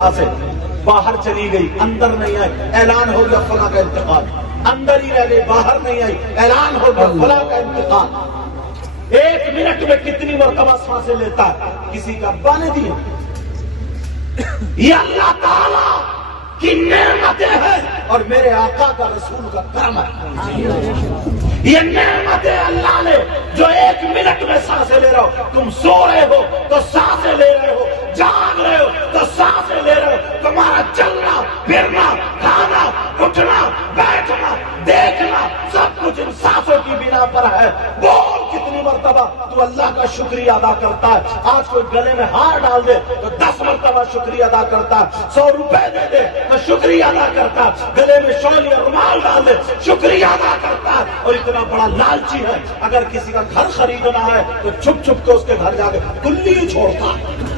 سے باہر چلی گئی، اندر نہیں آئی، اعلان ہو گیا فلاں کا انتقال، اندر ہی رہ گئی، باہر نہیں آئی، اعلان ہو گیا فلاں کا انتقال۔ ایک منٹ میں کتنی مرتبہ سانسیں لیتا ہے، کسی کا ابا نے دیا؟ یہ اللہ تعالیٰ کی نعمتیں ہیں اور میرے آقا کا رسول کا کرم ہے۔ یہ نعمتیں اللہ نے جو ایک منٹ میں سانسیں لے رہے ہو، تم سو رہے ہو تو سانسیں لے رہے ہو، جاگ رہے ہو تو سانسیں لے رہے ہو، تمہارا چلنا پھرنا کھانا اٹھنا بیٹھنا دیکھنا سب کچھ ان سانسوں کی بنا پر ہے۔ بول کتنی مرتبہ تو اللہ کا شکریہ ادا کرتا ہے؟ آج کوئی گلے میں ہار ڈال دے تو 10 مرتبہ شکریہ ادا کرتا ہے، 100 روپے دے دے تو شکریہ ادا کرتا ہے، گلے میں شال یا رومال ڈال دے شکریہ ادا کرتا ہے۔ اور اتنا بڑا لالچی ہے، اگر کسی کا گھر خریدنا ہے تو چھپ چھپ کے اس کے گھر جا کے کلی ہی چھوڑتا ہے،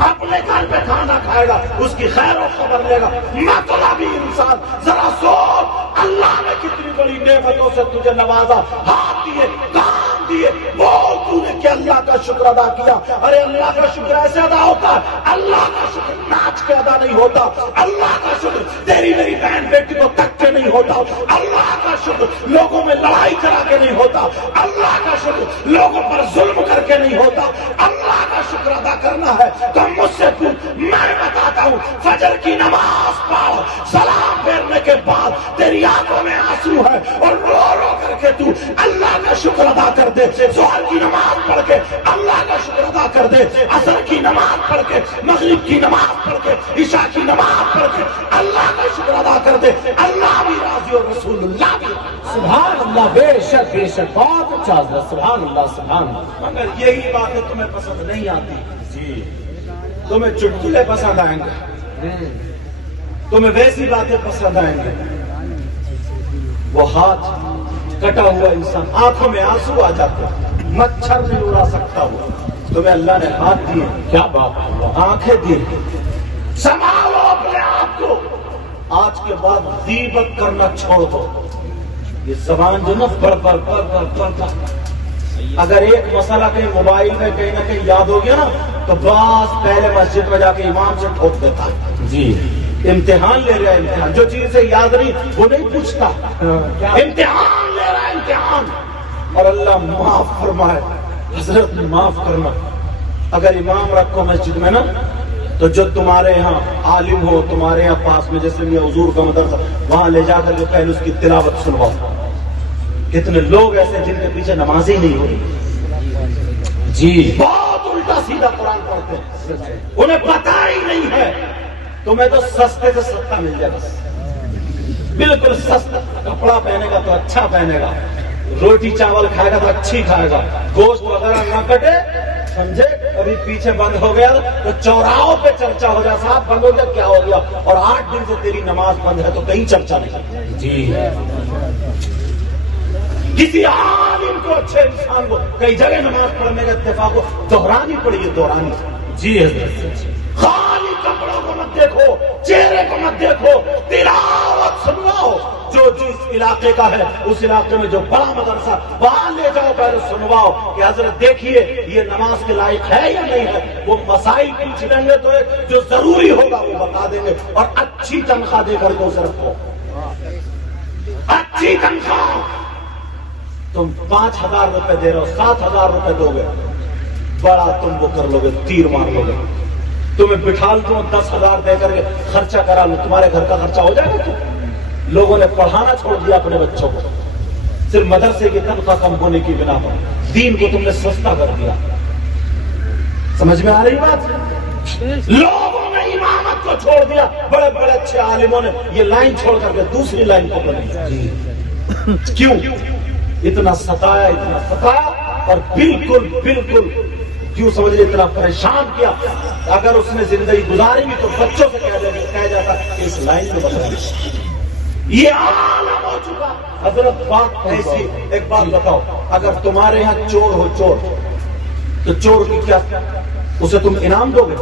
اپنے گھر پہ کھانا کھائے گا، اس کی خیر و خبر لے گا۔ مطلبی انسان ذرا سوچ، اللہ نے کتنی بڑی نعمتوں سے تجھے نوازا، ہاتھ دیے کام دیے، بول تو نے کیا اللہ کا شکر ادا کیا؟ ارے اللہ کا شکر ایسے ادا ہوتا ہے، اللہ کا شکر ناچ کے ادا نہیں ہوتا، اللہ کا شکر تیری میری بہن بیٹی کو تک کے نہیں ہوتا، اللہ کا شکر لوگوں میں لڑائی کرا کے نہیں ہوتا، اللہ کا شکر لوگوں پر ظلم کر کے نہیں ہوتا۔ اللہ کا شکر ادا کرنا ہے تو مجھ سے پوچھ، میں بتاتا ہوں، فجر کی نماز پڑھ، سلام پھیرنے کے بعد تیری آنکھوں میں آنسو ہے اور رو رو کر کے تو اللہ کا شکر ادا کر دے، ظہر کی نماز پڑھ کے اللہ کا شکر ادا کر دے، عصر کی نماز پڑھ کے مغرب کی نماز پڑھ کے عشاء کی نماز پڑھ کے اللہ کا شکر ادا کر دے، اللہ بھی راضی اور رسول اللہ بھی راضی۔ سبحان اللہ، بے شک بہت اچھا حضرت، سبحان اللہ سبحان اللہ۔ مگر یہی باتیں تمہیں پسند نہیں آتی، تمہیں چٹکلے پسند آئیں گے، تمہیں ویسی باتیں پسند آئیں گے۔ وہ ہاتھ کٹا ہوا انسان، آنکھوں میں آنسو آ جاتے، مچھر نہیں اڑا سکتا وہ، تمہیں اللہ نے ہاتھ دیے، کیا بات ہے، آنکھیں دی، سنبھالو اپنے آپ کو۔ آج کے بعد غیبت کرنا چھوڑ دو، یہ زبان جو نا بڑھ اگر ایک مسئلہ کہیں موبائل میں کہیں نہ کہیں یاد ہو گیا نا تو بس پہلے مسجد میں جا کے امام سے ٹھوک دیتا ہے۔ جی امتحان لے رہا ہے، امتحان جو چیز سے یاد نہیں وہ نہیں پوچھتا، امتحان لے رہا ہے امتحان۔ اور اللہ معاف فرمائے، حضرت معاف کرنا، اگر امام رکھو مسجد میں نا تو جو تمہارے یہاں عالم ہو تمہارے یہاں پاس میں، جیسے میں حضور کا مدرسہ، وہاں لے جا کر کے پہلے اس کی تلاوت سنواؤ۔ کتنے لوگ ایسے جن کے پیچھے نماز ہی نہیں ہو رہی، جی بہت الٹا سیدھا قرآن پڑھتے ہیں، انہیں پتہ ہی نہیں ہے۔ تمہیں تو سستے سے سستا مل جائے، بس بالکل سستا، کپڑا پہنے گا تو اچھا پہنے گا، روٹی چاول کھائے گا تو اچھی کھائے گا، گوشت وغیرہ نہ کٹے، سمجھے؟ ابھی پیچھے بند ہو گیا تو چوراہوں پہ چرچا ہو جائے، صاحب بند ہو گیا کیا ہو گیا، اور 8 دن سے تیری نماز بند ہے تو کہیں چرچا نہیں۔ جی کسی عالم کو، اچھے انسان کو کئی جگہ نماز پڑھنے کا اتفاق ہو، دہرانی پڑی ہے، دہرانی۔ جی حضرت، خالی کپڑوں کو مت دیکھو، چہرے کو مت دیکھو، تلاوت سنواؤ۔ جو جس علاقے کا ہے اس علاقے میں جو بڑا مدرسہ، وہاں لے جاؤ، پہلے سنواؤ کہ حضرت دیکھیے یہ نماز کے لائق ہے یا نہیں ہے۔ وہ مسائل پوچھ لیں گے تو جو ضروری ہوگا وہ بتا دیں گے، اور اچھی تنخواہ دے کر کے اسے رکھو، اچھی تنخواہ۔ تم 5000 روپے دے رہے ہو، 7000 روپے دو گے، بڑا تم وہ کر لو گے، تیر مار لو گے۔ تمہیں بٹھا لوں 10,000 دے کر کے خرچہ کرا لوں، تمہارے گھر کا خرچہ ہو جائے گا؟ تو لوگوں نے پڑھانا چھوڑ دیا اپنے بچوں کو، صرف مدرسے کی تنخواہ کم ہونے کی بنا پر دین کو تم نے سستا کر دیا۔ سمجھ میں آ رہی بات؟ لوگوں نے امامت کو چھوڑ دیا، بڑے بڑے اچھے عالموں نے یہ لائن چھوڑ کر کے دوسری لائن پکڑ لی۔ کیوں؟ اتنا ستایا اور بالکل کیوں سمجھ لے اتنا پریشان کیا۔ اگر اس نے زندگی گزاری بھی تو بچوں سے کہہ جاتا اس لائن میں بتا، یہ عالم ہو چکا۔ حضرت بات ایسی، ایک بات بتاؤ، اگر تمہارے یہاں چور ہو، چور تو چور کی کیا اسے تم انعام دو گے؟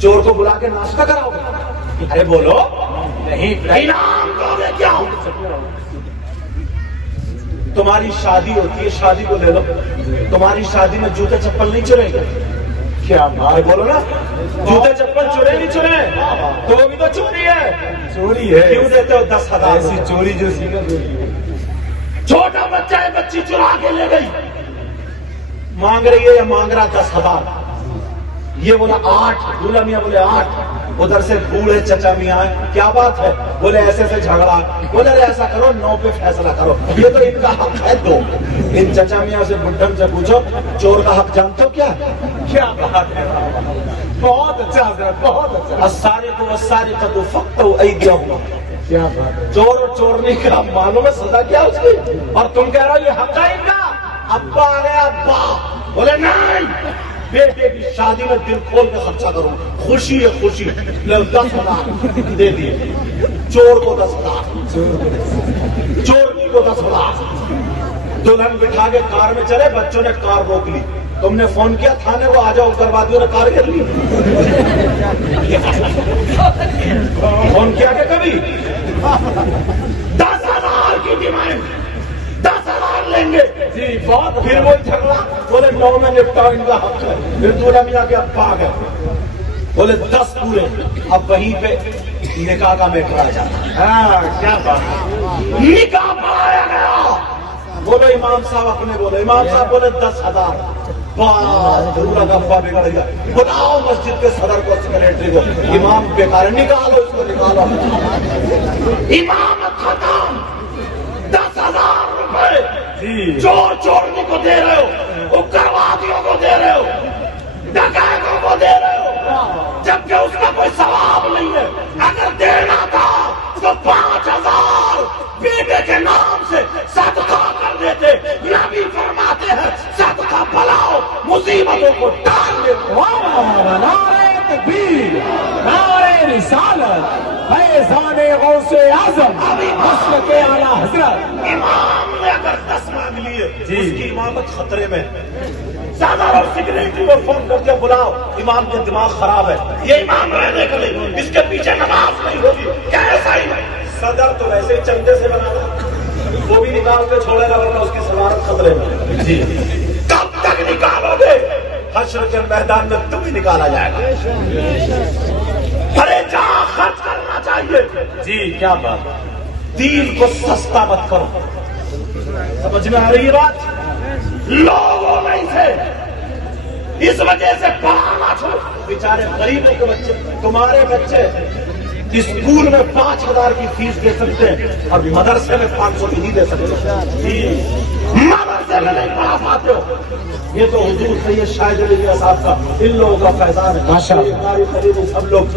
چور کو بلا کے ناشتہ کراؤ گے؟ ارے بولو نہیں، انعام دو گے کیا؟ تمہاری شادی ہوتی ہے، شادی کو لے لو، تمہاری شادی میں جوتے چپل نہیں چلیں گے، کیا بات، بولو نا، جوتے چپل چورے نہیں چورے تو وہ بھی تو چوری ہے. چوری ہے. کیوں دیتے ہو 10,000؟ ایسی چوری جو سینہ میں چھوٹا بچہ ہے، بچی چرا کے لے گئی، مانگ رہی ہے یا مانگ رہا 10,000. یہ بولا 8، دولہا میاں بولے 8. ادھر سے بوڑھے چچا میاں کیا بات ہے؟ بولے ایسے سے جھگڑا. بولے ایسا کرو 9 پہ فیصلہ کرو، یہ تو ان کا حق ہے 2. ان چچا میاں سے بڈھن سے پوچھو چور کا حق جانتے ہو کیا؟ کیا بات ہے. بہت اچھا حضرت، بہت اچھا. السارق والسارقۃ فاقطعوا ایدیہما. کیا بات ہے. چور اور چورنی کا معلوم ہے سزا کیا اس کی؟ اور تم کہہ رہے ہو یہ حق ہے ان کا. ابا آ گیا، ابا بولے نہیں، بیٹے کی شادی میں دل کھول کے خرچہ کروں، خوشی ہے خوشی. 10,000 دے دیے. چور کو 10,000، چورنی کو 10,000. دلہن بٹھا کے کار میں چلے، بچوں نے کار روک لی. تم نے فون کیا تھانے کو آ جاؤ، اگروادیوں نے کار گر لی. فون کیا کہ کبھی 10,000 کی ڈیمانڈ، 10,000 لیں گے جی بہت. پھر وہ جھگڑا. بولے 9 میں نپٹاؤ، ان کا حق ہے. پھر دولہا میاں کے ابا آ گئے، بولے 10 پورے. اب وہیں پہ نکاح کا میٹر آ جاتا. ہاں کیا بات. نکاح پڑھایا گیا. بولو امام صاحب اپنے بولے. امام صاحب بولے 10,000. پورا گفا بگڑ گیا. بلاؤ مسجد کے صدر کو، سیکریٹری کو. امام بیکار ہے، نکالو اس کو، نکالو. امامت ختم. 10,000 روپے جی چور چورنی کو دے رہے ہو، اگروادیوں کو دے رہے ہو، ڈکیتوں کو دے رہے ہو، جبکہ اس کا کوئی ثواب نہیں ہے. اگر دینا تھا تو 5,000 بیٹے کے نام سے صدقہ کر دیتے. نبی فرماتے ہیں صدقہ بلاؤ، مصیبتوں کو ٹال دیتے. نعرہ تکبیر، نعرہ رسالت، فیضان غوث اعظم، مسلک اعلیٰ حضرت. امام نے اگر 10 مانگ لیے جی. اس کی امامت خطرے میں. صدر اور سیکریٹری کو فون کر کے بلاؤ، امام کے دماغ خراب ہے، یہ امام رہنے کے لیے اس کے پیچھے نماز نہیں ہوگی. کیسا ہی صدر تو ویسے ہی چندے سے بنا تھا، وہ بھی نکال کے چھوڑے گا ورنہ اس کی سلامت خطرے میں. جی کب تک نکالو گے؟ حشر کے میدان میں تم ہی نکالا جائے گا. ارے جہاں خرچ کرنا چاہیے. جی کیا بات. دین کو سستا مت کرو. سمجھ میں آ رہی ہے بات؟ لوگوں نہیں تھے، اس وجہ سے پڑھانا چھوڑ. بیچارے غریبوں کے بچے، تمہارے بچے اسکول میں 5,000 کی فیس دے سکتے ہیں اور مدرسے میں 500 کی نہیں دے سکتے. جی مدرسے میں نہیں پڑھا پاتے ہو. یہ تو حضور سید شاہد علی صاحب کا، ان لوگوں کا فیضان ہے. ماشاءاللہ سب لوگ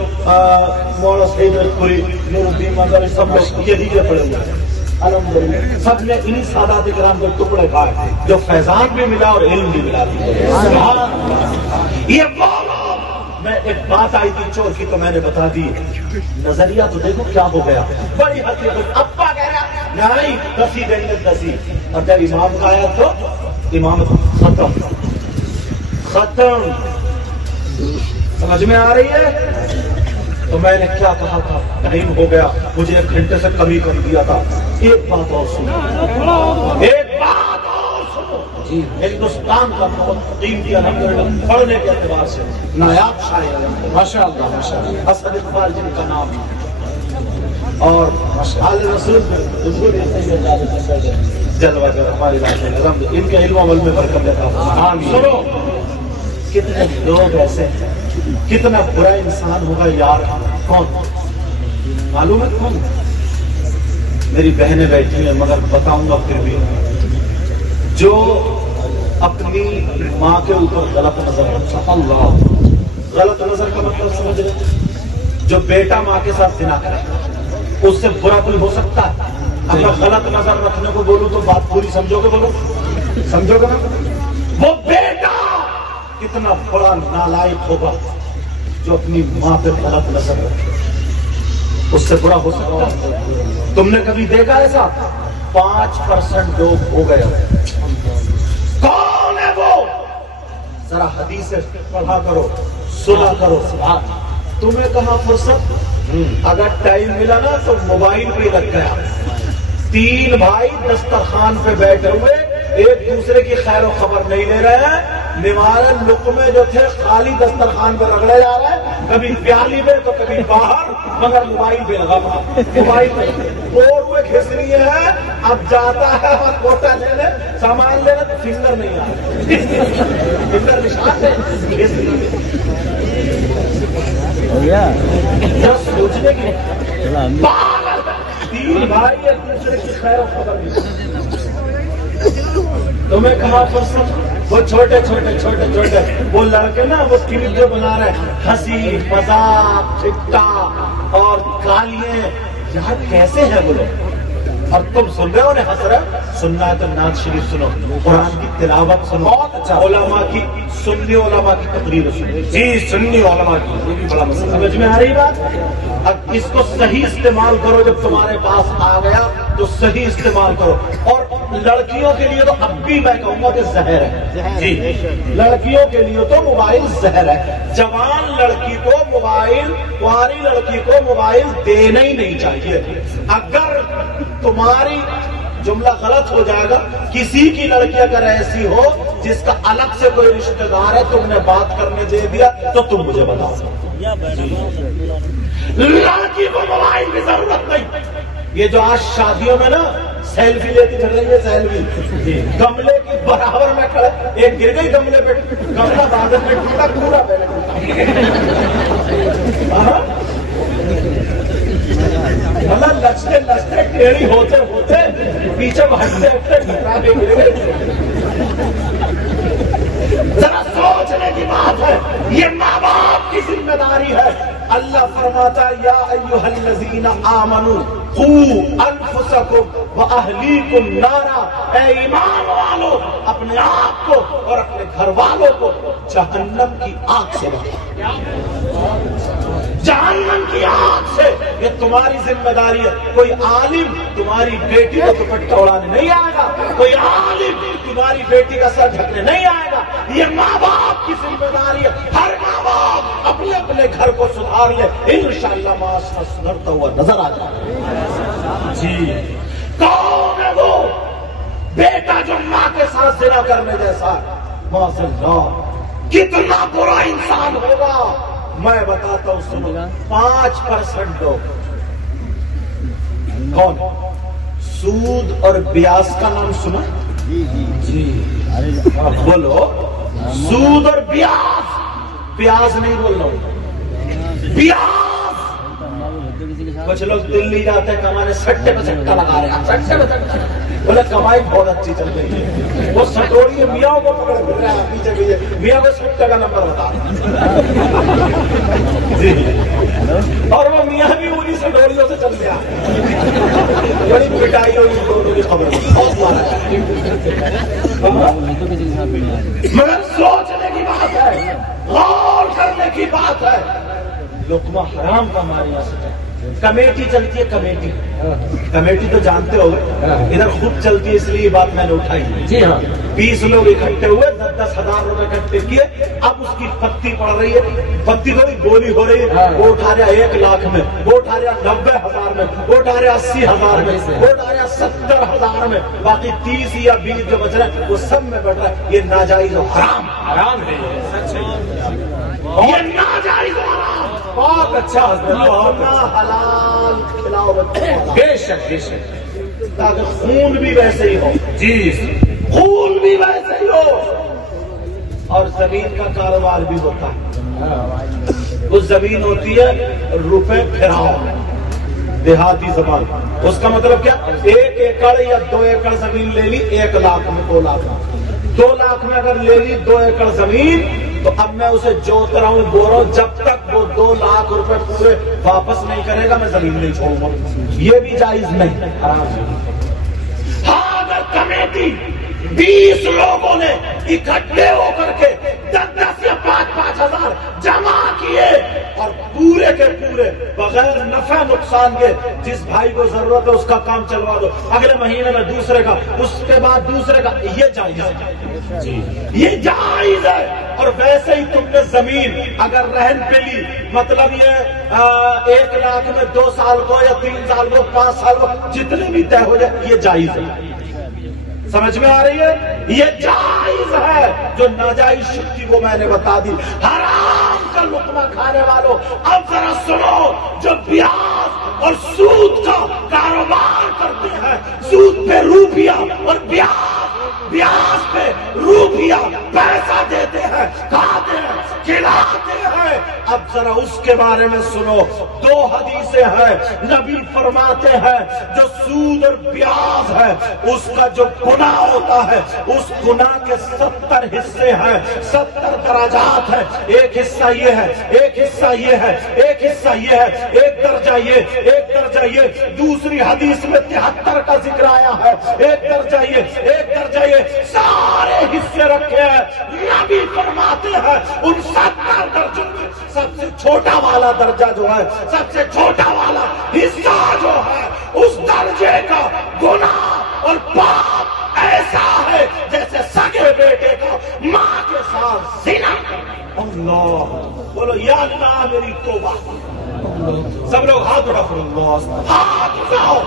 مولانا سید الخوری، نور الدین مدنی، سب لوگ یہی کے پڑھے ہوئے ہیں. الحمدللہ سب نے انہی سادات کرام کے ٹکڑے کھائے جو فیضان بھی ملا اور علم بھی ملا. یہ میں ایک بات آئی تھی چور کی تو میں نے بتا دی. نظریہ تو دیکھو کیا ہو گیا. بڑی حقیقت. ابا کہہ رہا نہیں 10 دیں گے 10. اور جب امام کا آیا تو امام ختم. سمجھ میں آ رہی ہے؟ تو میں نے کیا کہا تھا، ٹائم ہو گیا، مجھے 1 گھنٹے سے کمی کر دیا تھا. ایک بات اور سنو، ایک بات اور سنو. ہندوستان کا بہت قیمتی الحمدللہ پڑھنے کے اعتبار سے نایاب شاعر ہے ماشاءاللہ ماشاءاللہ. اسد اقبال جن کا نام ہے، اور آل رسول جلوہ کر ہمارے علاقے میں ان کے علم و عمل میں برکت دیتا. سنو، کتنے لوگ ایسے ہیں، کتنا برا انسان ہوگا یار. کون معلوم ہے کون؟ میری بہنیں بیٹھی ہیں مگر بتاؤں گا پھر بھی. جو اپنی ماں کے اوپر غلط نظر رکھتا. اللہ، غلط نظر کا مطلب سمجھ رہے؟ جو بیٹا ماں کے ساتھ زنا کرے اس سے برا کوئی ہو سکتا ہے؟ اگر غلط نظر رکھنے کو بولوں تو بات پوری سمجھو گے؟ بولو سمجھو گے نا؟ وہ بیٹا کتنا بڑا نالائق ہوگا جو اپنی ماں پہ غلط نظر رکھے، اس سے برا ہو سکتا ہے؟ تم نے کبھی دیکھا ایسا؟ 5% لوگ ہو گئے. کون ہے وہ؟ ذرا حدیث پڑھا کرو، سنا کرو. تمہیں کہاں فرصت؟ اگر ٹائم ملا نا تو موبائل پہ لگ گیا. 3 بھائی دسترخوان پہ بیٹھے ہوئے ایک دوسرے کی خیر و خبر نہیں لے رہے ہیں، نوارے لقمے جو تھے خالی دسترخوان پہ رگڑے جا رہے ہیں، کبھی پیالی میں تو کبھی باہر، مگر موبائل پہ لگا ہوا، موبائل پہ کوٹ میں گھس رہی ہے، اب جاتا ہے اور کوٹا لینے سامان لینا تو فنگر نہیں آ رہا، فنگر نشان ہے گھس رہی ہے۔ سوچنے کی تین بھائی ایک دوسرے کی خیر و خبر نہیں، تمہیں کہا فرصت، وہ چھوٹے وہ لڑکے نا وہ کلپ جو بنا رہے ہیں، ہنسی مذاق ٹھٹا اور گالیاں، یار کیسے ہیں وہ لوگ؟ اور تم سن رہے ہو انہیں ہنس رہے ہو؟ سننا ہے تو نعت شریف سنو، قرآن کی تلاوت سنو، بہت اچھا، علماء کی سنی علماء کی تقریر سنو، جی سنی علماء کی، یہ بھی بڑا مسئلہ، سمجھ میں آ رہی بات؟ اب اس کو صحیح استعمال کرو، جب تمہارے پاس آ گیا تو صحیح استعمال کرو۔ اور لڑکیوں کے لیے تو اب بھی میں کہوں گا کہ زہر ہے، جی لڑکیوں کے لیے تو موبائل زہر ہے، جوان لڑکی کو موبائل، کنواری لڑکی کو موبائل دینا ہی نہیں چاہیے۔ اگر تمہاری جملہ غلط ہو جائے گا، کسی کی لڑکی اگر ایسی ہو جس کا الگ سے کوئی رشتہ دار ہے، تم نے بات کرنے دے دیا تو تم مجھے بتاؤ۔ لڑکی کو موبائل کی ضرورت نہیں۔ یہ جو آج شادیوں میں نا سیلفی لیتی چل رہی ہے، سیلفی گملے کی برابر میں کھڑے، ایک گر گئی گملے پہ، گملہ بعد میں ٹوٹا، پورا پہلے ٹوٹا، لچتے ٹیڑھی ہوتے پیچھے بھٹتے ٹکرا کے گر گئے۔ ذرا سوچنے کی بات ہے، یہ ماں باپ کی ذمہ داری ہے۔ اللہ فرماتا ہے یا ایھا الذین آمنوا قوا انفسکم واہلیکم نارا، اے ایمان والو اپنے آپ کو اور اپنے گھر والوں کو جہنم کی آگ سے بچاؤ، جہنم کی آگ سے، یہ تمہاری ذمہ داری ہے۔ کوئی عالم تمہاری بیٹی کو دوپٹہ اڑانے نہیں آئے گا، کوئی عالم تمہاری بیٹی کا سر ڈھکنے نہیں آئے گا، یہ ماں باپ کی ذمہ داری ہے۔ ہر ماں باپ اپنے اپنے گھر کو سدھار لے، انشاءاللہ معاشرہ سدھرتا ہوا نظر آ جائے۔ جی کون ہے وہ بیٹا جو ماں کے ساتھ زنا کرنے جیسا ہے؟ معاذ اللہ، کتنا برا انسان ہوگا میں بتاتا ہوں، سنو 5% لوگ کون؟ سود اور بیاس کا نام سنا؟ جی بولو، سود اور بیاس، پیاز نہیں بول رہا ہوں، بیاس۔ کچھ لوگ دلی جاتے ہیں کمانے، سٹے پہ سٹا لگا رہے ہیں، سٹے پہ سٹا، بولے کمائی بہت اچھی چل رہی ہے، وہ سٹوری میاں کو پکڑ پھر رہا ہے پیچھے پیچھے، میاں کو سٹے کا نمبر بتا، اور وہ میاں بھی انہی سٹوریوں سے چل گیا، بڑی پٹائی ہوئی دونوں کی خبر، بہت مارا ہے۔ مگر سوچنے کی بات ہے، غور کرنے کی بات ہے، لقمہ حرام کا ہمارے یہاں سے کمیٹی چلتی ہے، کمیٹی تو جانتے ہو گے، ادھر خود چلتی ہے، اس لیے یہ بات میں نے اٹھائی۔ جی ہاں، 20 لوگ اکٹھے ہوئے، 10-10 ہزار روپے اکٹھے کیے، اب اس کی پتی پڑ رہی ہے، پتی تھوڑی گولی ہو رہی ہے، وہ اٹھا رہا 1 لاکھ میں، وہ اٹھا رہا 90,000 میں، وہ اٹھا رہا 80,000 میں، وہ اٹھا رہا 70,000 میں، باقی 30 یا 20 جو بچ رہا ہے وہ سب میں بڑھ رہا ہے۔ یہ ناجائز و حرام ہے، یہ ناجائز و حرام۔ بہت اچھا حضرت، حلال کھلاؤ بچوں کو، بے شک بے شک، تاکہ خون بھی ویسے ہی ہو، جی خون بھی ویسے ہی ہو، اور زمین کا کاروبار بھی ہوتا ہے۔ اس زمین ہوتی ہے روپے پھراؤ، دیہاتی زبان، اس کا مطلب کیا؟ 1 ایکڑ یا 2 ایکڑ زمین لے لی 1 لاکھ میں، 2 لاکھ میں، 2 لاکھ میں اگر لے لی 2 ایکڑ زمین، تو اب میں اسے جوت رہا ہوں، بو رہا ہوں، جب تک وہ 2 لاکھ روپے پورے واپس نہیں کرے گا میں زمین نہیں چھوڑوں گا، یہ بھی جائز نہیں، حرام ہے۔ ہاں اگر کمیٹی 20 لوگوں نے اکٹھے ہو کر کے 10-10 یا 5-5 ہزار جمع کیے اور پورے کے پورے بغیر نفع نقصان کے، جس بھائی کو ضرورت ہے اس کا کام چلوا دو، اگلے مہینے میں دوسرے کا، اس کے بعد دوسرے کا، یہ جائز ہے، یہ جائز ہے۔ اور ویسے ہی تم نے زمین اگر رہن پہ لی، مطلب یہ 1 لاکھ میں 2 سال کو یا 3 سال کو 5 سال کو جتنے بھی طے ہو جائے، یہ جائز ہے، سمجھ میں آ رہی ہے؟ یہ جائز بیاس ہے جو ناجائز شکتی کو میں نے بتا دی، حرام کا لقمہ کھانے والوں اب ذرا سنو، جو بیاس اور سود کا کاروبار کرتے ہیں، سود پہ روپیہ اور بیاس پہ روپیہ پیسہ دیتے ہیں، کھاتے ہیں، کھلاتے ہیں، اب ذرا اس کے بارے میں سنو۔ 2 حدیثیں ہیں، نبی فرماتے ہیں جو سود اور بیاس ہے اس کا جو گناہ ہوتا ہے، اس گناہ کے 70 حصے ہیں، 70 درجات ہیں، ایک حصہ یہ ہے، ایک حصہ یہ ہے، ایک حصہ یہ ہے، ایک درجہ یہ، ایک درجہ یہ، دوسری حدیث میں 73 کا ذکر آیا ہے، ایک درجہ یہ، ایک درجہ یہ، سارے حصے رکھے ہیں۔ نبی فرماتے ہیں ان 70 درجوں میں سب سے چھوٹا والا درجہ جو ہے، سب سے چھوٹا والا حصہ جو ہے، اس درجے کا گناہ اور پاپ ایسا ہے جیسے سگے بیٹے کا ماں کے ساتھ زنا کرنا۔ اللہ بولو یا اللہ میری توبہ۔ سب لوگ ہاتھ اٹھاؤ، اللہ ہاتھ اٹھاؤ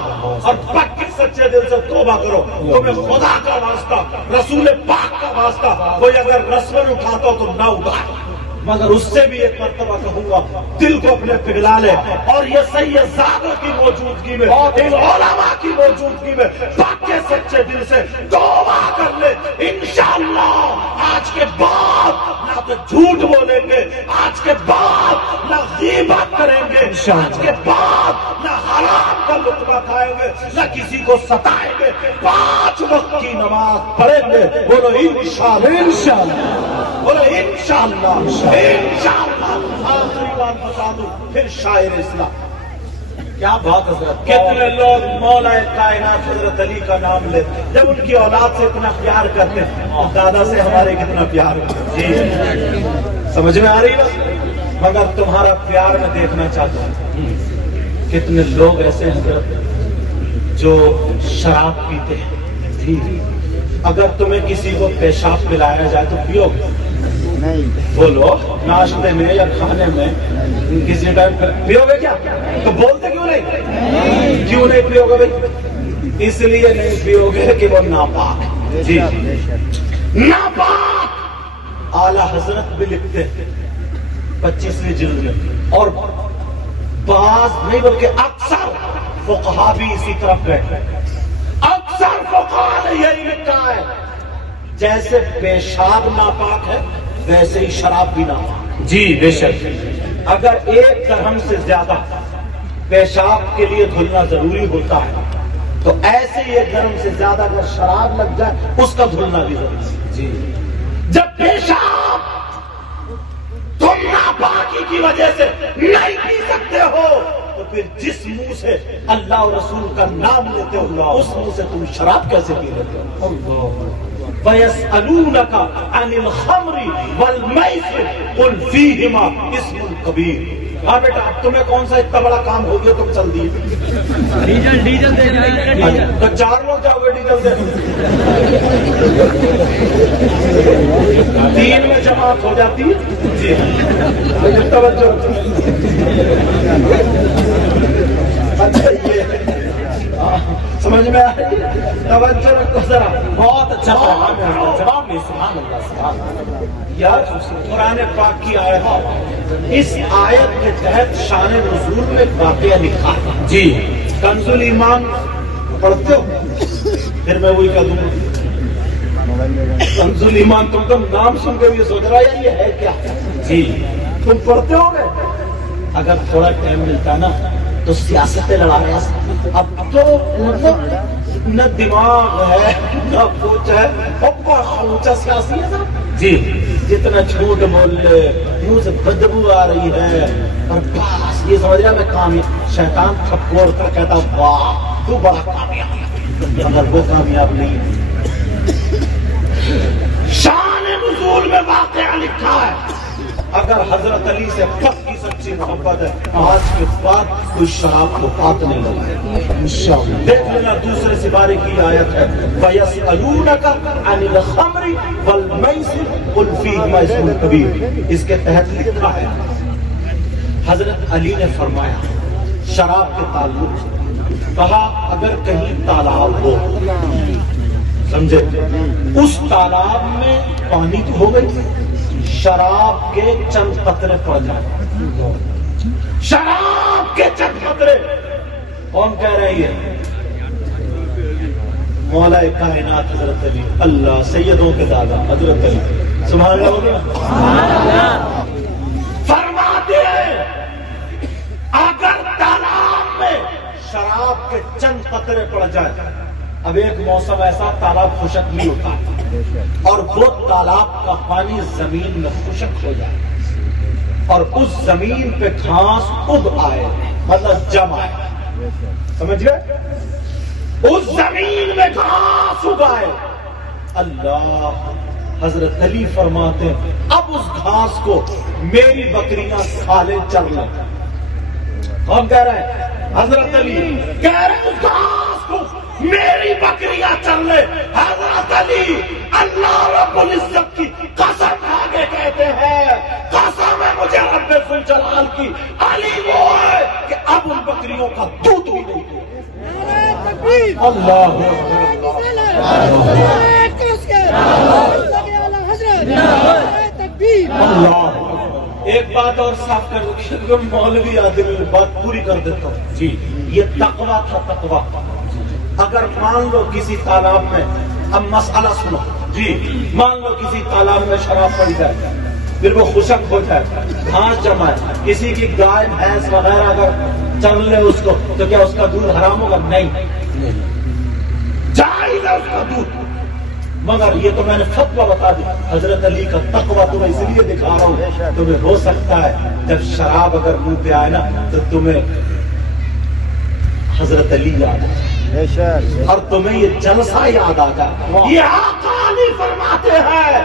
اور پکے سچے دل سے توبہ کرو۔ تمہیں خدا کا واسطہ، رسول پاک کا واسطہ کوئی اگر رسول اٹھاتا ہو تو نہ اٹھائے، مگر اس سے بھی ایک مرتبہ کہوں گا دل کو اپنے پگھلا لے، اور یہ سید زادوں کی موجودگی میں، ان علماء کی موجودگی میں پکے سچے دل سے توبہ کر لے۔ انشاءاللہ آج کے بعد نہ تو جھوٹ بولیں گے، آج کے بعد نہ غیبت کریں گے، آج کے بعد نہ حرام کا لقمہ کھائیں گے، نہ کسی کو ستائیں گے، 5 وقت کی نماز پڑھیں گے۔ بولو انشاءاللہ، انشاءاللہ، بولو انشاءاللہ، انشاءاللہ۔ آخری بات بتا دوں پھر شاعر اسلام، کیا بات حضرت، کتنے لوگ مولا کائنات حضرت علی کا نام لیتے، جب ان کی اولاد سے اتنا پیار کرتے ہیں، دادا سے ہمارے کتنا پیار ہے، جی سمجھ میں آ رہی ہے؟ مگر تمہارا پیار میں دیکھنا چاہتا ہوں کتنے لوگ ایسے ہیں حضرت جو شراب پیتے ہیں، جی اگر تمہیں کسی کو پیشاب پلایا جائے تو پیو گے؟ بولو، ناشتے میں یا کھانے میں کسی ٹائم پیو گے کیا؟ تو بولتے کیوں نہیں؟ کیوں نہیں پیو گے بھائی؟ اس لیے نہیں پیو گے کہ وہ ناپاک ہے، جی ناپاک۔ اعلیٰ حضرت بھی لکھتے ہیں 25ویں جلد میں، اور بعض نہیں بلکہ اکثر فقہا بھی اسی طرف گئے، اکثر فقہا نے یہی لکھا ہے جیسے پیشاب ناپاک ہے ویسے ہی شراب بھی ناپاک، جی بے شک۔ اگر 1 درہم سے زیادہ پیشاب کے لیے دھلنا ضروری ہوتا ہے تو ایسے ہی 1 درہم سے زیادہ اگر شراب لگ جائے اس کا دھلنا بھی ضروری ہے، جی۔ جب پیشاب تم ناپاکی کی وجہ سے نہیں پی سکتے ہو تو پھر جس منہ سے اللہ اور رسول کا نام لیتے ہو اس منہ سے تم شراب کیسے پی لیتے ہو؟ وَيَسْأَلُونَكَ عَنِ الْخَمْرِ وَالْمَيْسِرِ قُلْ فِيهِمَا اسْمٌ كَبِيرٌ۔ ہاں بیٹا اب تمہیں کون سا اتنا بڑا کام ہو گیا تم چل دیے؟ ڈیزل دیکھنا تو 4 لوگ جاؤ گے ڈیزل دیکھنا، 3 میں جماعت ہو جاتی ہے، جی توجہ۔ اچھا یہ سمجھ میں آئی؟ توجہ رکھو ذرا، بہت اچھا جواب نہیں، سبحان اللہ سبحان اللہ۔ یار قرآن پاک کی آیت، اس آیت کے تحت شان نزول میں واقعہ لکھا ہے، جی کنز الایمان پڑھتے ہو؟ پھر میں وہی کہہ دوں کنز الایمان، تم تو نام سن کے بھی سوچ رہا ہے یہ ہے کیا، جی تم پڑھتے ہو گے؟ اگر تھوڑا ٹائم ملتا ہے نا تو سیاستیں لڑا رہے ہیں، اب تو مطلب نہ دماغ ہے نہ کچھ ہے، بڑا اونچا سیاسی ہے صاحب، جی جتنا جھوٹ بول لے، منہ سے بدبو آ رہی ہے، اور بس یہ سمجھ رہا میں کامیاب، شیطان تھپور کر کہتا واہ تو بڑا کامیاب، مگر وہ کامیاب نہیں ہے۔ شان نزول میں واقعہ لکھا ہے، اگر حضرت علی سے پکی سچی محبت ہے آج کے بعد کوئی شراب کو ہاتھ نہیں لگائے۔ دیکھ لینا دوسرے سپارے کی آیت ہے وَيَسْأَلُونَكَ عَنِ الْخَمْرِ وَالْمَيْسِرِ قُلْ فِيهِمَا اسْمٌ كَبِيرٌ۔ اس کے تحت لکھا ہے حضرت علی نے فرمایا شراب کے تعلق سے، کہا اگر کہیں تالاب ہو، سمجھے؟ اس تالاب میں پانی تو ہو گئی، شراب کے چند قطرے پڑ جائیں، شراب کے چند قطرے. کون کہہ رہے ہیں؟ مولا کائنات حضرت علی، اللہ سیدوں کے دادا حضرت علی، سبحان اللہ. فرماتے ہیں اگر تالاب میں شراب کے چند قطرے پڑ جائے، اب ایک موسم ایسا تالاب خشک نہیں ہوتا، اور وہ تالاب کا پانی زمین میں خشک ہو جائے اور اس زمین پہ گھاس اگ آئے، مطلب جم آئے، سمجھ گئے؟ اس زمین میں گھاس اگائے. اللہ حضرت علی فرماتے ہیں اب اس گھاس کو میری بکریاں کھا لیں چر لیں. کون کہہ رہے ہیں؟ حضرت علی کہہ رہے ہیں اس گھاس کو میری بکریاں چر لیں. حضرت علی اللہ رب العزت کی قسم کھا کے کہتے ہیں قسم ہے مجھے رب ذوالجلال کی، علی وہ ہے کہ اب ان بکریوں کا دودھ بھی نہیں پیتے. اللہ اللہ. ایک بات اور صاف کر دو، مولوی آدمی بات پوری کر دیتا ہوں جی. یہ تقویٰ تھا، تقویٰ. اگر مان لو کسی تالاب میں، اب مسئلہ سنو جی، مان لو کسی تالاب میں شراب پڑ جائے، پھر وہ خشک ہو جائے، گھاس جمائے، کسی کی گائے بھینس وغیرہ اگر چر لے اس کو، تو کیا اس کا دودھ حرام ہوگا؟ نہیں، جائز ہے اس کا دودھ. مگر یہ تو میں نے فتویٰ بتا دی. حضرت علی کا تقویٰ تمہیں اس لیے دکھا رہا ہوں، تمہیں ہو سکتا ہے جب شراب اگر منہ پہ آئے نا تو تمہیں حضرت علی یاد آئے اور تمہیں یہ جلسہ یاد آ جائے. یہ آقا علی فرماتے ہیں،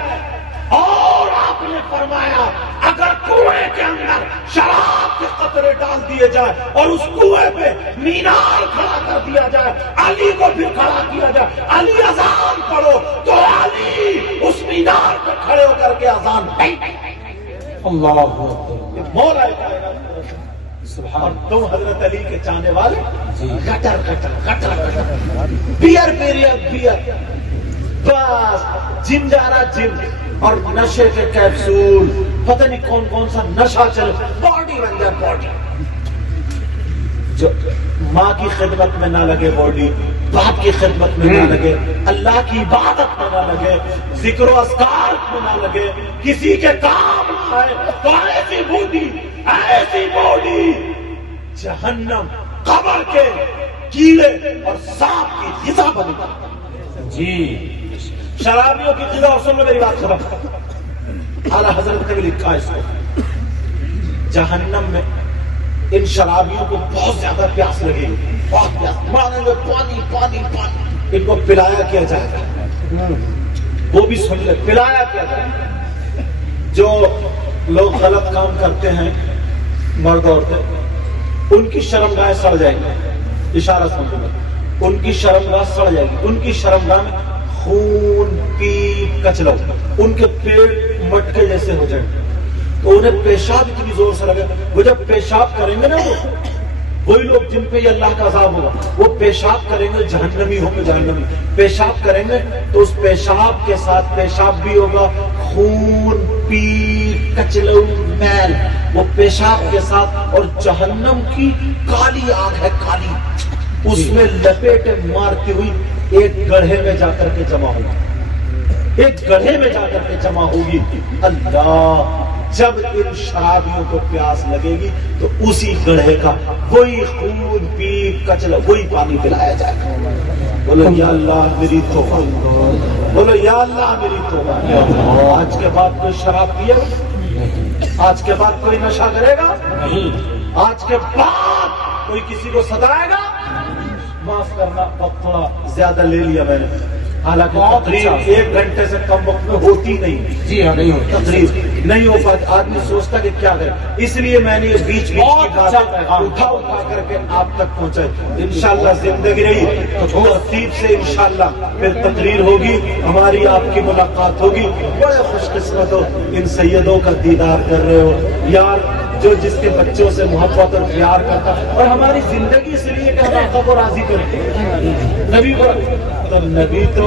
اور آپ نے فرمایا اگر کنویں کے اندر شراب کے قطرے ڈال دیے جائے اور اس کنویں پہ مینار کھڑا کر دیا جائے، علی کو پھر کھڑا کیا جائے، علی اذان پڑھو تو علی اس مینار پہ کھڑے ہو کر کے اذان اللہ مولا سبحان. تم حضرت علی کے چاہنے والے gutter gutter gutter gutter beer beer بس جم جا رہا جم، اور نشے کے کیپسول، پتہ نہیں کون کون سا نشہ چل، باڈی بن جائے باڈی. جو ماں کی خدمت میں نہ لگے باڈی، باپ کی خدمت میں نہ لگے، اللہ کی عبادت میں نہ لگے، ذکر و اذکار میں نہ لگے، کسی کے کام نہ آئے، تو ایسی باڈی جہنم، قبر کے کیڑے اور سانپ کی غذا بنے گا. جی شرابیوں کی غذا، اور سن لو میری بات خبر، اعلیٰ حضرت نے بھی لکھا اس کو، جہنم میں ان شرابیوں کو بہت زیادہ پیاس لگے گی، بہت پیاس، مانیں گے پانی پانی پانی. ان کو پلایا کیا جائے گا، وہ بھی سن لے، پلایا کیا جائے گا. جو لوگ غلط کام کرتے ہیں مرد عورتیں، ان کی شرمگاہیں سڑ جائیں گی. اشارہ سمجھو، ان کی شرمگاہ سڑ جائے گی. ان کی شرمگاہ میں خون پیپ کچلو، ان کے پیٹ مٹکے جیسے ہو جائیں گے، تو انہیں پیشاب اتنی زور سے لگے. وہ جب پیشاب کریں گے نا، وہی لوگ جن پہ یہ اللہ کا عذاب ہوگا، وہ پیشاب کریں گے، جہنمی ہوں گے، جہنمی پیشاب کریں گے تو اس پیشاب کے ساتھ پیشاب بھی ہوگا، خون پیپ کچلو میل، وہ پیشاب کے ساتھ. اور جہنم کی کالی آگ ہے، کالی، اس میں لپیٹے مارتی ہوئی ایک گڑھے میں جا کر کے جمع ہوگی، ایک گڑھے میں جا کر کے جمع ہوگی. اللہ جب ان شرابیوں کو پیاس لگے گی تو اسی گڑھے کا وہی خون پیپ کچلا وہی پانی پلایا جائے گا. بولو یا اللہ میری توبہ، بولو یا اللہ میری توبہ. آج کے بعد کوئی شراب پیے گا؟ آج کے بعد کوئی نشہ کرے گا؟ آج کے بعد کوئی کسی کو ستائے گا؟ معاف کرنا، وقت تھوڑا زیادہ لے لیا میں نے، حالانکہ تقریر 1 گھنٹے سے کم وقت میں ہوتی نہیں. جی ہاں، نہیں ہوتی تقریر، نہیں ہو پاتی. آدمی سوچتا کہ کیا کرے، اس لیے میں نے یہ بیچ کی باتیں اٹھا کر کے آپ تک پہنچائی. انشاءاللہ زندگی رہی تو ترتیب سے انشاءاللہ پھر تقریر ہوگی، ہماری آپ کی ملاقات ہوگی. بڑے خوش قسمت ہو، ان سیدوں کا دیدار کر رہے ہو یار. جو جس کے بچوں سے محبت اور پیار کرتا، اور ہماری زندگی اس لیے کہ ہم آقا کو راضی کریں، نبی کو، تو نبی تو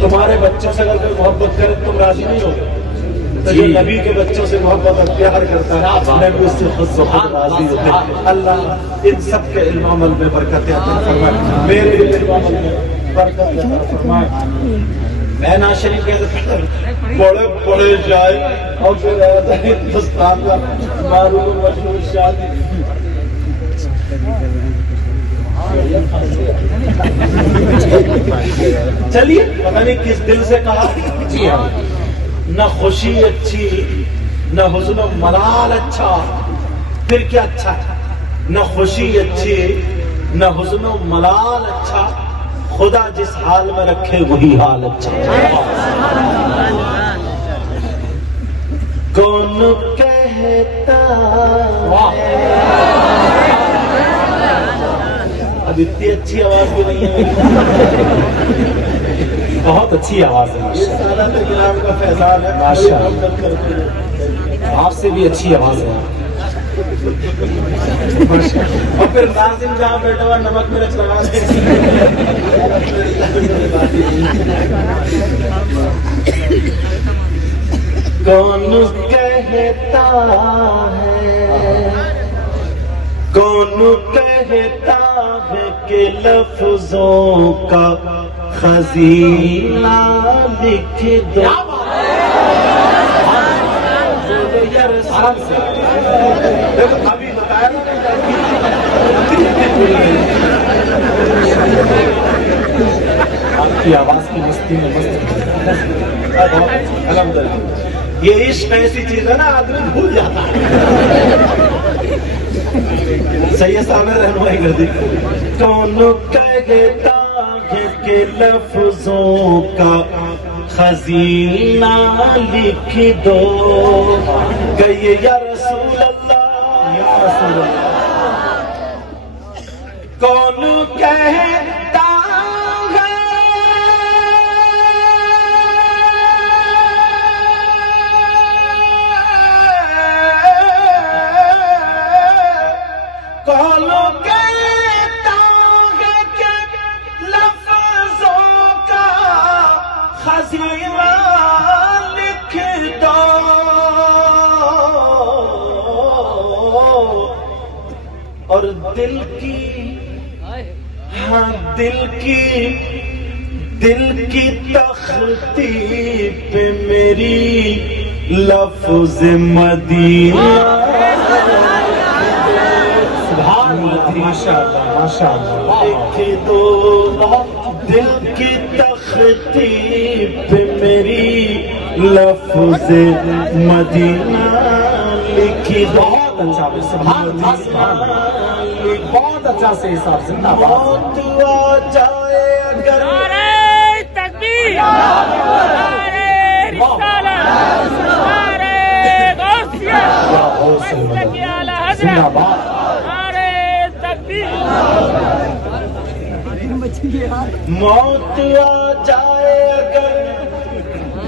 تمہارے بچوں سے اگر کوئی محبت کرے تم راضی نہیں ہوگے، تو جو نبی کے بچوں سے محبت اور پیار کرتا ہے نبی اس سے خود بخود راضی ہوتے ہیں۔ اللہ ان سب کے علم عمل میں برکت عطا فرمائے، میرے علم عمل میں برکت عطا فرمائے۔ میں ناز شریف کہتے بڑے بڑے شاعر اور پھر ہندوستان کا معروف مشہور شاعر، چلیے پتہ نہیں کس دل سے کہا، جی ہاں، نہ خوشی اچھی نہ حزن و ملال اچھا، پھر کیا اچھا ہے؟ نہ خوشی اچھی نہ حزن و ملال اچھا، خدا جس حال میں رکھے وہی حال اچھا۔ کون کہتا اب اتنی اچھی آواز بھی نہیں ہے، بہت اچھی آواز ہے یہ سادات کرام کا فیضان ہے، ماشاءاللہ، آپ سے بھی اچھی آواز ہے۔ اور پھر ناظم جہاں بیٹھا ہوا نمک مرچ لگا دے، کون کہتا ہے، کون کہتا ہے کہ لفظوں کا خزینہ لکھ دو، ابھی بتایا آپ کی آواز کی مستی میں الحمدللہ، یہ عشق ایسی چیز ہے نا آدمی بھول جاتا ہے۔ سید صاحب نے رہنمائی کر دی، کون کہتا ہے کہ لفظوں کا خزینہ لکھ دو، کہیے یا رسول اللہ، یا رسول اللہ، کون کہتا کون کہتا ہے کہ لفظوں کا خزینہ لکھ دو، اور دل کی، ہاں دل کی تختی پہ میری لفظ مدینہ، ماشاءاللہ ماشاءاللہ، لکھ دو، دل کی تختی پہ میری لفظ مدینہ لکھ دو۔ سبحان اللہ، سبحان اللہ، بہت اچھا سے حساب، زندہ باد۔ موت آ جائے اگر، نعرہ تکبیر، نعرہ رسالت، نعرہ غوثیہ، مسلک اعلی زندہ حضرت، باد۔ نعرہ تکبیر۔ موت آ جائے اگر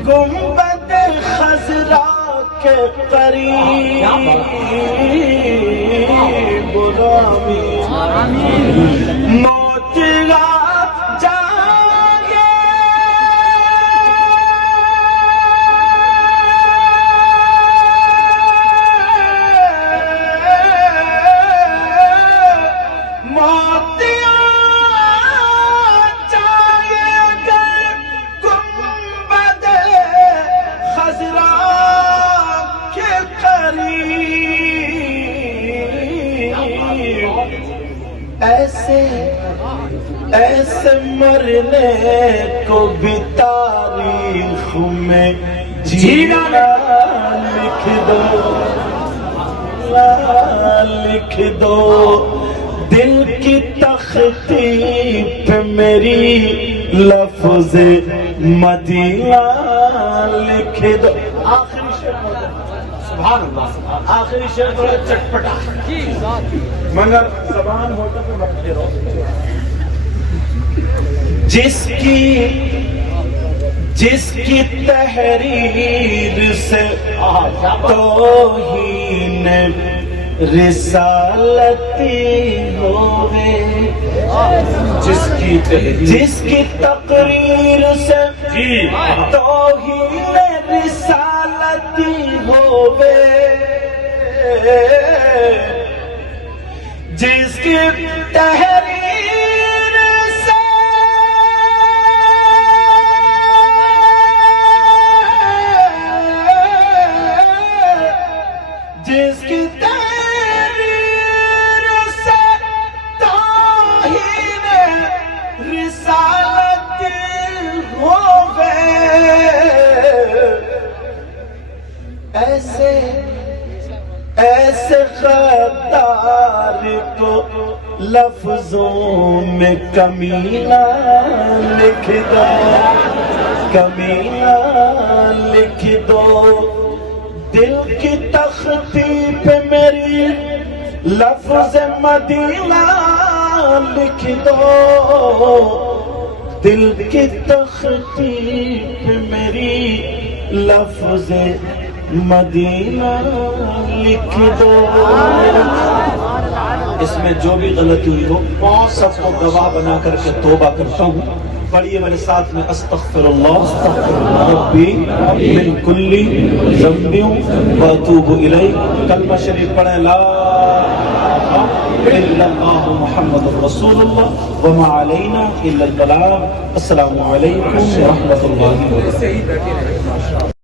گنبد خضرا کے قریب، موت آ جائے موت آ جائے اگر گنبد خضرا کے قریب، ایسے مرنے کو بھی تاریخ میں جینا لکھ دو، لکھ دو، دل کی تختی پہ میری لفظ مدینہ لکھ دو۔ آخری شعر، سبحان اللہ، آخری شعر تھوڑا چٹپٹا مگر زبان ہوتا تو بچتے رہو۔ جس کی تحریر سے توہین رسالتی ہوئے، جس کی تقریر سے توہین رسالتی ہوئے، جس کی تحریر سے جس کی رسالت ہو گئے، ایسے غدار کو لفظوں میں کمینہ لکھ دو، کمینہ لکھ دو، دل کی تختی پہ میری لفظ مدینہ لکھ دو، دل کی تختی پہ میری لفظ مدینہ لکھ دو۔ اس میں جو بھی غلطی ہوئی ہو سب کو گواہ بنا کر کے توبہ کرتا ہوں۔ پڑھیے میرے ساتھ میں استغفر اللہ ربی من کل ذنب واتوب الیہ۔ کلمہ شریف پڑھیں، لا الہ الا اللہ محمد رسول اللہ وما علینا الا البلاغ۔ السلام علیکم ورحمۃ اللہ وبرکاتہ۔